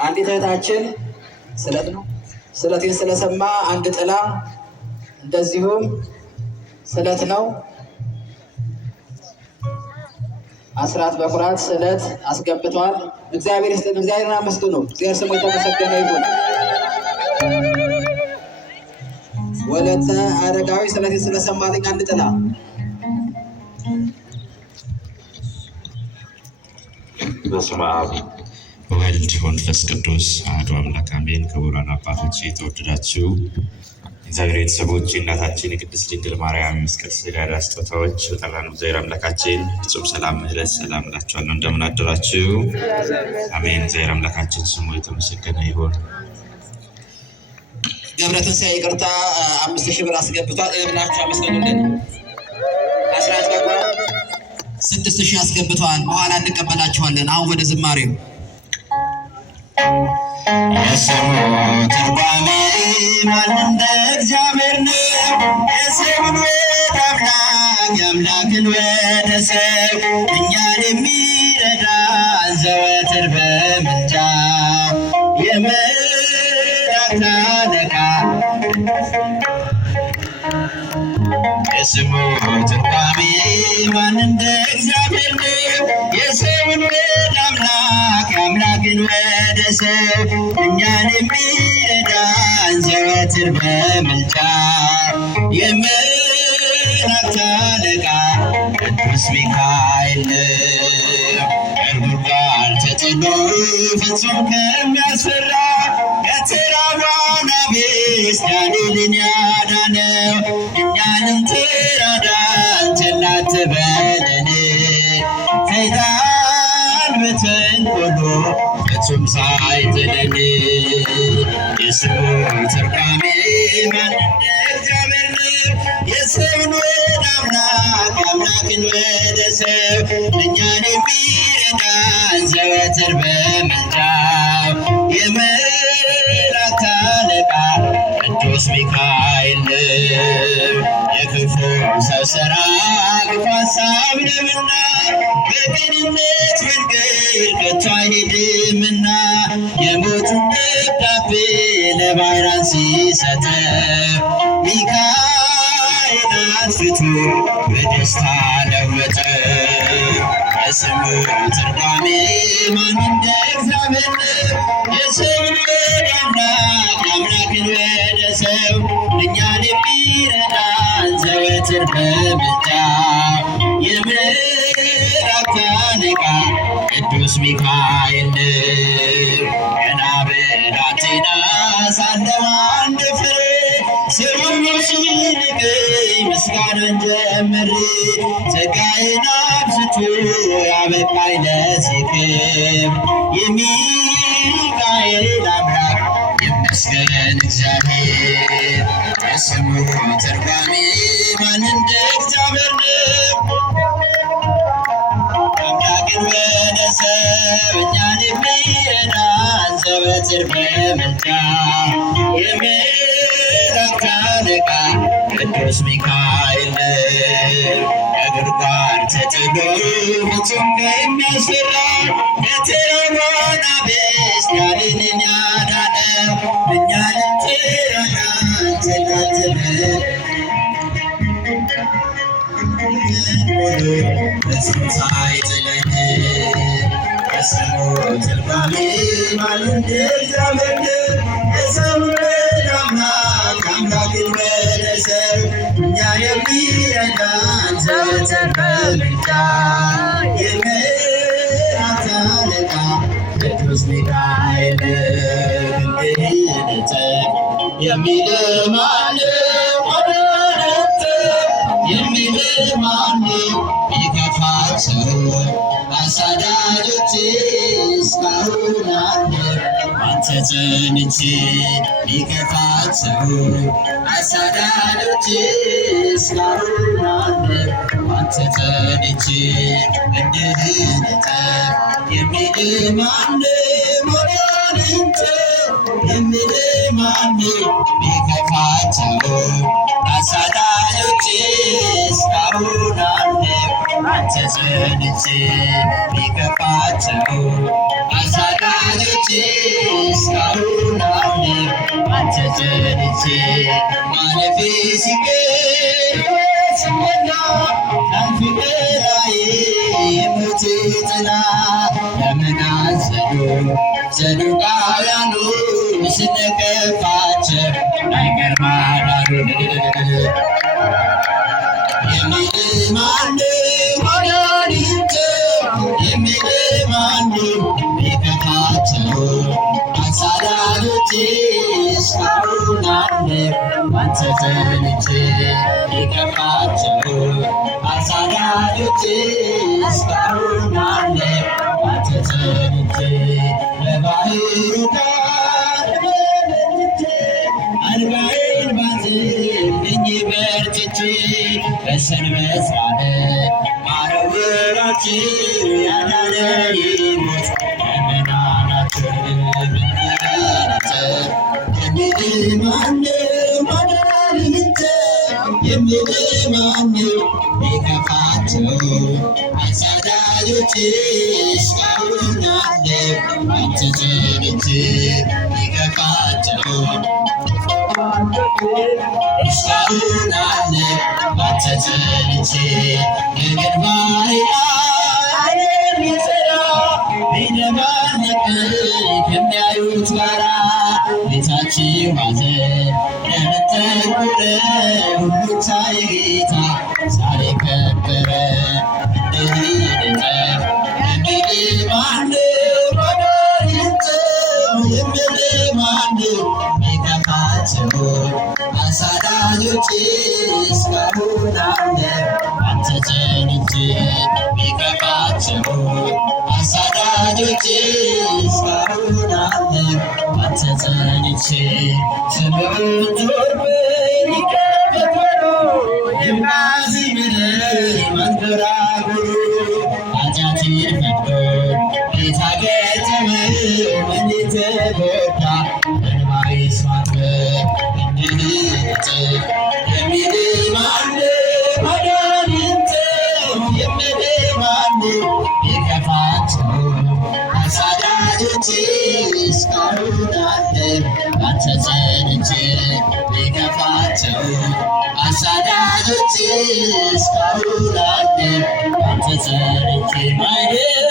አንዲት እህታችን ስለት ነው ስለቴን ስለሰማ አንድ ጥላ እንደዚሁም ስለት ነው አስራት በኩራት ስለት አስገብቷል። እግዚአብሔር ይስጥልን። እግዚአብሔርን አመስግኑ። እግዚአብሔር ስሙ የተመሰገነ ይሁን። ወለተ አረጋዊ ስለቴን ስለሰማልኝ አንድ ጥላ በስመ አብ ወወልድ ወመንፈስ ቅዱስ አሐዱ አምላክ አሜን። ክቡራን አባቶች፣ የተወደዳችሁ እግዚአብሔር ቤተሰቦች፣ እናታችን የቅድስት ድንግል ማርያም መስቀል ስጋ ስጦታዎች በጠራን እግዚአብሔር አምላካችን ፍጹም ሰላም ምሕረት ሰላም እላችኋለሁ። እንደምን አደራችሁ? አሜን። እግዚአብሔር አምላካችን ስሙ የተመሰገነ ይሁን። ገብረትንሳኤ ይቅርታ 5000 ብር አስገብቷል ብላችሁ አመስግኑልን። አስራት በኩራት 6000 አስገብቷል። በኋላ እንቀበላችኋለን። አሁን ወደ ዝማሬው የስሙ ትርጓሜ ማን እንደ እግዚአብሔር ነው? የሰውን ወደ አምላክ የአምላክን ወደ ሰው እኛን የሚረዳ ዘወትር በምልጃ የመላእክት አለቃ የስሙ ትርጓሜ ማን እንደ እግዚአብሔር ነው? የሰውን ወደ አምላክ የአምላክን ወደ ሰው እኛን የሚረዳን ዘወትር በምልጃ የመላእክት አለቃ ቅዱስ ሚካኤል ከጉድጓድ ተጥሎ ፍጹም ከሚያስፈራ ከተራራው አናብስት ዳንኤልን ያዳነው እኛንም ትራዳን ቸል አትበለን። ሰይጣን በተንኮሉ ፍጹም ሳይጥለን የስሙ ትርጓሜ ማን እንደ እግዚአብሔር ነው? የሰውን ወደ አምላክ የአምላክን ወደ ሰው እኛን የሚረዳን ዘወትር በምልጃው የመላእክት አለቃ ቅዱስ ሚካኤል የክፉ ሰው ሥራ ክፉ ሐሳብ ነውና በቅንነት መንገድ ከቶ አይሄድምና የሞቱን ደብዳቤ ለባሕራን ሲሰጠው ሚካኤል አጥፍቶ በደስታ ለወጠው። የስሙ ትርጓሜ ማን እንደ እግዚአብሔር ነው? የሰውን ወደ አምላክ የአምላክን ወደ ሰው እኛን የሚረዳን ዘወትር በምልጃው የመላእክት አለቃ ቅዱስ ሚካኤል ገና በብላቴና ሳለሁ አንድ ፍሬ ስሙን ሲንቀኝ ምስጋናን ጀምሬ ጸጋዬን አብዝቶ ያበቃኝ ለዚህ ክብር የሚካኤል አምላክ ይመስገን እግዚአብሔር። የስሙ ትርጓሜ ማን እንደ እግዚአብሔር ነው? አምላክን ወደ ሰው እኛን የሚረዳን ዘወትር በምልጃው የመላእክት አለቃ ቅዱስ ሚካኤል ከጉድጓድ ተጥሎ ፍጹም ከሚያስፈራ ከተራራው አናብስት ዳንኤልን ያዳነው እኛንም ትራዳን ቸል አትበለን። ፍጹም ሳይጥለን የስሙ ትርጓሜ ማን እንደ እግዚአብሔር ነው? የሰውን ወደ አምላክ የአምላክን ወደ ሰው እኛን የሚረዳን ዘወትር በምልጃው የመላእክት አለቃ ቅዱስ ሚካኤል እንድንጠ የሚልህ ማነው? ወደንተ የሚልህ ማነው? ቢከፋቸው አሳዳጆቼ እስካሁን አለ አንተ ጸንቼ ቢከፋቸው አሳዳጆቼ እስካሁን አለ አንተ ጸንቼ እንድንጠ የሚልህ ማነው? ወደንተ የሚልህ ማነው? ቢከፋቸው አሳዳጆቼ እስካሁን አለ አንተ ጸንቼ ቢከፋቸው አሳዳጆቼ ተነስቼ ማለፌ ሲገኝ ስሞላ ካንቺ በላይ የሞት ጥላ ለምን አዘኑ ሰዱቃውያኑ ስነከፋቸው አይቀር ማዳኑ የሚል ማነው መድኃኒት የሚል ማነው ቢከፋቸው አሳዳጆቼ እስካሁን አለ ባንተ ጸንቼ ቢከፋቸው አሳዳጆቼ እስካሁን አለ ባንተ ጸንቼ በባሕሩ ዳር ተመልክቼ አልጋዬን ባዝልኝ በርትቼ በሰንበት ሳለ ማረውራችን ያዳነኝ ሞት ለመዳናችን ብንረተ የሚል ማነው መድኃኒት የሚል ማነው ቢከፋቸው አሳዳጆቼ እስካሁን አለ ባንተ ጸንቼ ቢከፋቸው እስካሁን አለ ባንተ ጸንቼ የግንባሬ ዓይኔን ቢዘጋ ቢደባለቅ ከሚያዩት ጋራ ቤታችሁ ሐዘን ለምን ተቆረ ሁሉን ቻይ ጌታ ዛሬ ከበረ እንዲህ ልጠፍ የሚል ማነው መድኃኒት የሚል ማነው ቢከፋቸው አሳዳጆቼ እስካሁን አለ ባንተ ጸንቼ ቢከፋቸው አሳዳጆቼ እስካሁን አለ ባንተ ጸንቼ ስምዖን ዞርብኝ ከበሮ ይምራሲ ብለህ መንገራጉሩ ኃጢአቴን ፈቅዶ ጌታ ገጠመኝ ምን ተጎዳ እንባዬ ሲማትር እንድንጥፍ የሚል ማነው መድኃኒት የሚል ማነው ቢከፋቸው አሳዳጆቼ እስካሁን አለ ባንተ ጸንቼ ቢከፋቸው አሳዳጆቼ እስካሁን አለ ባንተ ጸንቼ Michael,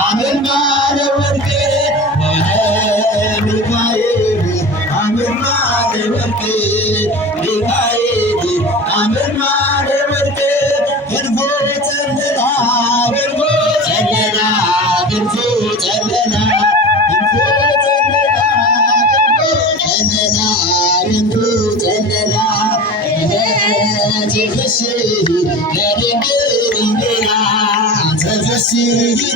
I'm in my work. Maria,